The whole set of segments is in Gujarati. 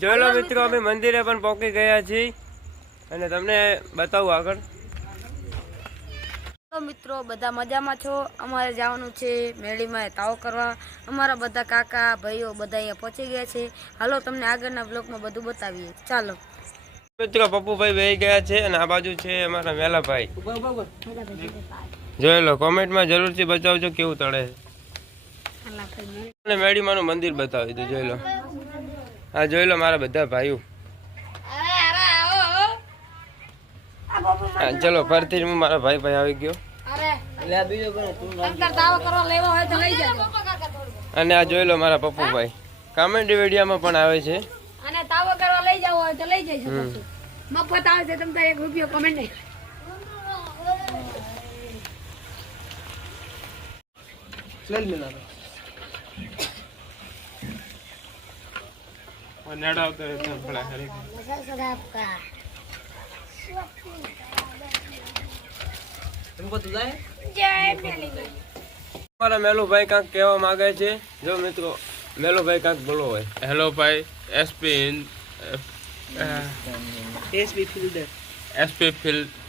જોઈ લો મિત્રો, અમે મંદિરે પણ પહોંચી ગયા છીએ અને તમને બતાવું આગળ. તો મિત્રો બધા મજામાં છો? અમારે જવાનું છે મેળીમાં તાવ કરવા. અમારા બધા કાકા ભાઈઓ બધા અહીંયા પહોંચી ગયા છે. હાલો તમને આગળના બ્લોગમાં બધું બતાવીએ. ચાલો મિત્રો, પપ્પુભાઈ બેહી ગયા છે અને આ બાજુ છે અમારા મેલાભાઈ. જોઈ લો, કોમેન્ટમાં જરૂરથી બતાવજો કેવું તળે છે. મેળીમાનું મંદિર બતાવી દો. જોઈ લો, હા જોઈ લો મારા બધા ભાઈઓ. ચલો ફરતી હું મારા ભાઈ આવી ગયો. અને આ જોઈ લો મારા પપ્પુભાઈ કોમેડી વિડીયોમાં પણ આવે છે. અને તાવો કરવા લઈ જાવ હોય તો લઈ જઈ શકો છો. મફત આવે છે, તમને 1 રૂપિયો કમેન્ટ નહીં. મારા મેલુભાઈ કાંક કહેવા માંગે છે. જો મિત્રો, મેલુભાઈ કાંક બોલો હોય. હેલો ભાઈ, એસપી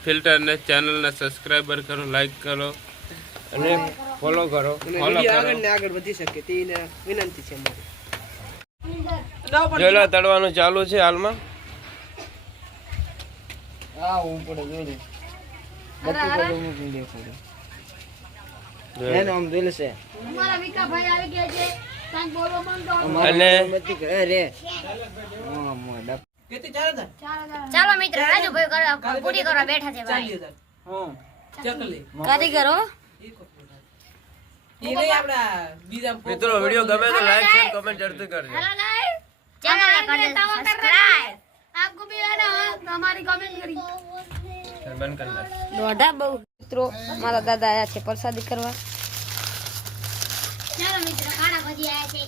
ફિલ્ટર ને ચેનલ ને સબસ્ક્રાઇબર કરો, લાઈક કરો અને ફોલો કરો. આગળ વધી શકે તેની વિનંતી છે અમારી. જોઈ લો, તળવાનું ચાલુ છે હાલમાં. ચાલો મિત્રો, રાજુભાઈ પૂરી કરવા બેઠા છે. કારીગરો મિત્રો, વિડીયો ગમે તો લાઈક શેર કમેન્ટ જરૂર કરજો. आपको भी है ना हमारी कमेंट करी બંધ કરી દે. દોઢા બહુ મિત્રો, મારા દાદા આયા છે પ્રસાદી કરવા. ચાલો મિત્રો, કાળા ભજી આયા છે.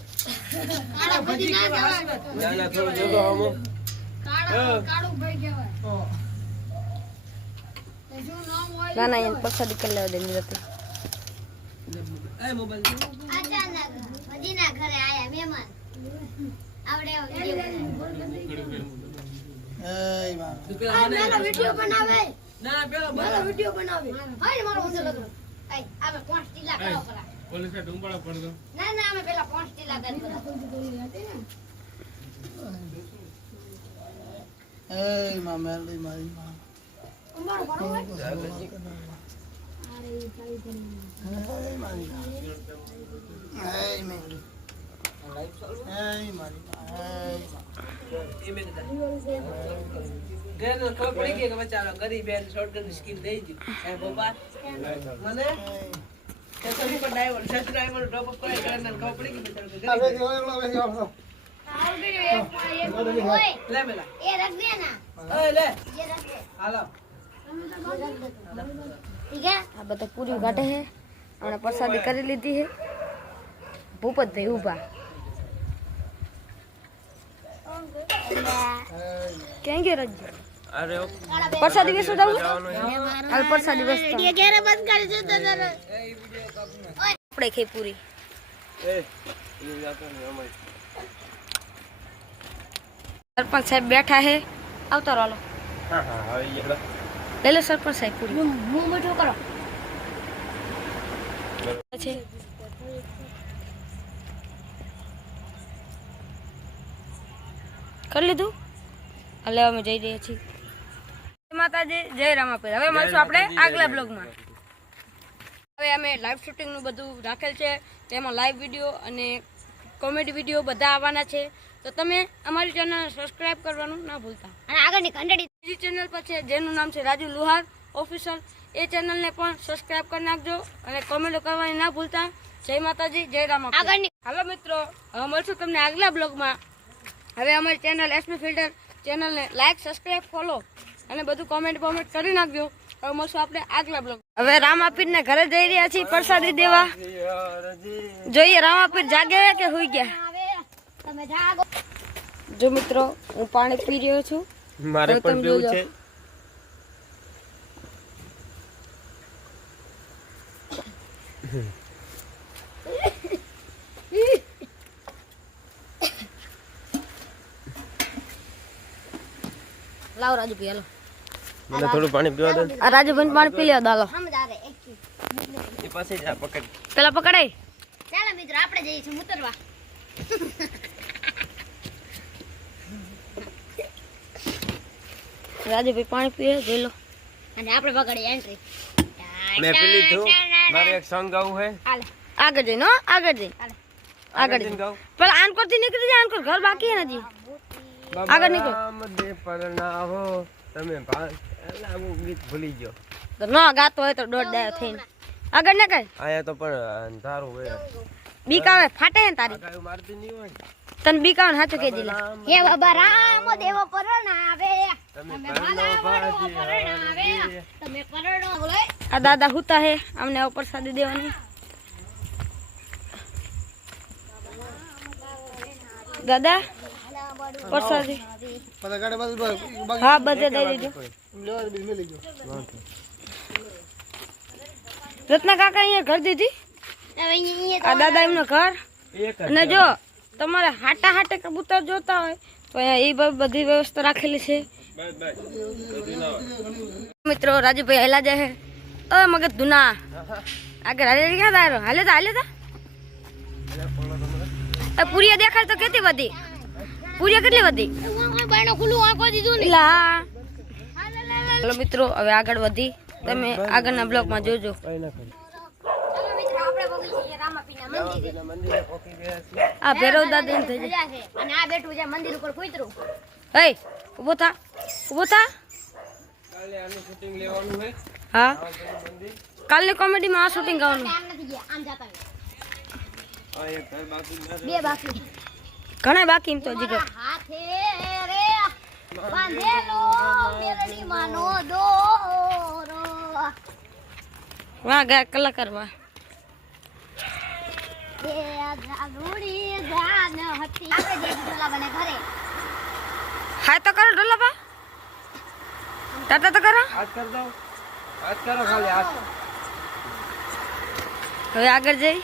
કાળા ભજી ના કહેવાય, ના ના, થોડું જોતો આમો. કાળું ભાઈ કહેવાય. શું નામ હોય? ના ના, એને પ્રસાદી કરી લેવા દે નિરતે. અચાનક ભજીના ઘરે આયા મહેમાન. આવડે વિડિયો બનાવે. ના પેલા વિડિયો બનાવે. હાય મારો ઊંધો લગડો. આય આમે 5 ટીલા કરો પરા. પોલીસે ડુંબળા પડ દો. ના ના, અમે પેલા 5 ટીલા કરી. એય મામેલી મારી માં. અમારો ભણો હોય. ગરીબ શોર્ટકટ સ્કીમ દઈ દીધી પપ્પા મને સબસ્ક્રાઇબર ટોપ અપ કરે ખબર પડી ગઈ. લે બેલા એ રખ દે ના. ઓય લે ये रख दे. હાલો. ठीक है. આ બધા પૂરી કાઢે છે અને પ્રસાદી કરી લીધી છે. ભૂપતભાઈ ઊભા ક્યાં ગયો રજ? અરે પ્રસાદી વેચવા જાવું? હાલ પ્રસાદી વેચતા ये घेरे बंद कर दे तो जरा. આપણે ખાઈ પૂરી. સરપંચ સાહેબ બેઠા છે, આવતા રહો. હા હા, આવી ગયો. લઈ લો સરપંચ સાહેબ પૂરી. मुंह मीठो करो. છે કરી લીધું. હાલે અમે જઈ રહ્યા છીએ. જય માતાજી, જય રામાપીર. હવે મળશું આપણે આગલા બ્લોગમાં. હવે અમે લાઈવ શૂટિંગનું બધું રાખેલ છે, તેમાં લાઈવ વિડીયો અને કોમેડી વિડીયો બધા આવવાના છે. તો તમે અમારી ચેનલ સબસ્ક્રાઇબ કરવાનું ના ભૂલતા. અને આગળની ઘંટડી બીજી ચેનલ પર છે જેનું નામ છે રાજુ લુહાર ઓફિશિયલ. એ ચેનલને પણ સબસ્ક્રાઇબ કરી નાખજો અને કોમેન્ટ કરવાની ના ભૂલતા. જય માતાજી, જય રામાપીર. આગળની હાલો મિત્રો, હવે મળશું તમને આગલા બ્લોગમાં. હવે અમારી ચેનલ એસપી ફિલ્ટર ચેનલને લાઈક, સબસ્ક્રાઇબ, ફોલો અને બધું કોમેન્ટ કરી નાખજો. હવે મળશું આપણે આગલા બ્લોગ. હવે રામાપીરને ઘરે જઈ રહ્યા છીએ પ્રસાદી દેવા. જોઈએ રામાપીર જાગે કે હુઈ ગયા. આવે તમે જાગો. જો મિત્રો, હું પાણી પી રહ્યો છું. મારે પણ પીવું છે. લાવ રાજુભાઈ હાલો મને થોડું પાણી પીવા દો. આ રાજુભાઈ પાણી પી લ્યો હાલો સમજારે એક એ પાસે જા પકડ. પેલા પકડાય ચાલો મિત્રો આપણે જઈએ છીએ ઉતરવા રાજુભાઈ પાણી પીએ જોઈ લો અને આપણે પકડી એન્ટ્રી મેં પી લીધું. મારે એક સોંગ ગાવું છે. હાલે આગળ જઈને હો આગળ જઈને આગળ જઈને ગાવું. પેલા આનકોર થી નીકળી જાય આનકોર ઘર બાકી હે હજી આગળ નીકળો. બાબા રામ દે પરણાવો તમે એલા હું ગીત ભૂલી ગયો. તો ન ગાતો હોય તો દોડ દે થઈને આગળ ને કઈ આયા તો પણ અંધારું હોય. બીક આવે ફાટે ને તારી કાયું મારતી નહીં હોય. તને બીક આવે ને સાચું કહી દીધું હે બાબા રામ દેવ પરણાવે તમે માલા વડો પરણાવે તમે પરણો બોલે આ દાદા હુતા હે અમને આવો પ્રસાદી દેવાની દાદા પ્રસાદી હા બધે દઈ દીધું રત્ના કાકા અહીંયા ઘર દીધી હવે અહીંયા આ દાદા એમનું ઘર એક જ અને જો તમારે હાટા હાટે કબૂતર જોતા હોય તો અહીંયા એ બધી વ્યવસ્થા રાખેલી છે મિત્રો રાજુભાઈ હેલા જાય હે મગજ ધુના આગળ હાલે ક્યાં તારો હાલે તા પૂરિયા દેખાય તો કેટલી બધી પૂરિયા કેટલી બધી બાયણો ખુલ્લું આંખો દીધું ને લા ચાલો મિત્રો હવે આગળ વધી તમે આગળના બ્લોકમાં જોજો કઈ ના કરી. ચાલો મિત્રો આપણે પહોંચી છીએ રામાપીના મંદિરે એના મંદિરે પહોંચી ગયા છીએ. આ ભૈરવ દાદા થઈ જાય મજા છે અને આ બેઠું છે મંદિર ઉપર કૂતરું હે ઉભો થા કાલે આનું શૂટિંગ લેવાનું છે. હા આ મંદિર. કાલની કોમેડીમાં આ શૂટિંગ કરવાનું આમ નથી ગયા આમ જતા રહે. આ એક ઘર બાકી છે. બે બાકી ઘણા બાકી એમ તો હજી ઘર. હાથે રે બાંધેલો મેરડી માનો દોરો વાહ ગયા કલાકાર વાહ એ જાગુડી જાન હતી આપણે જે ઢોલા બને ઘરે હાય તો કરો ઢોલા બા ટાટા તો કરો હાથ કર દો. હાથ કરો ખાલી હાથ. હવે આગળ જઈ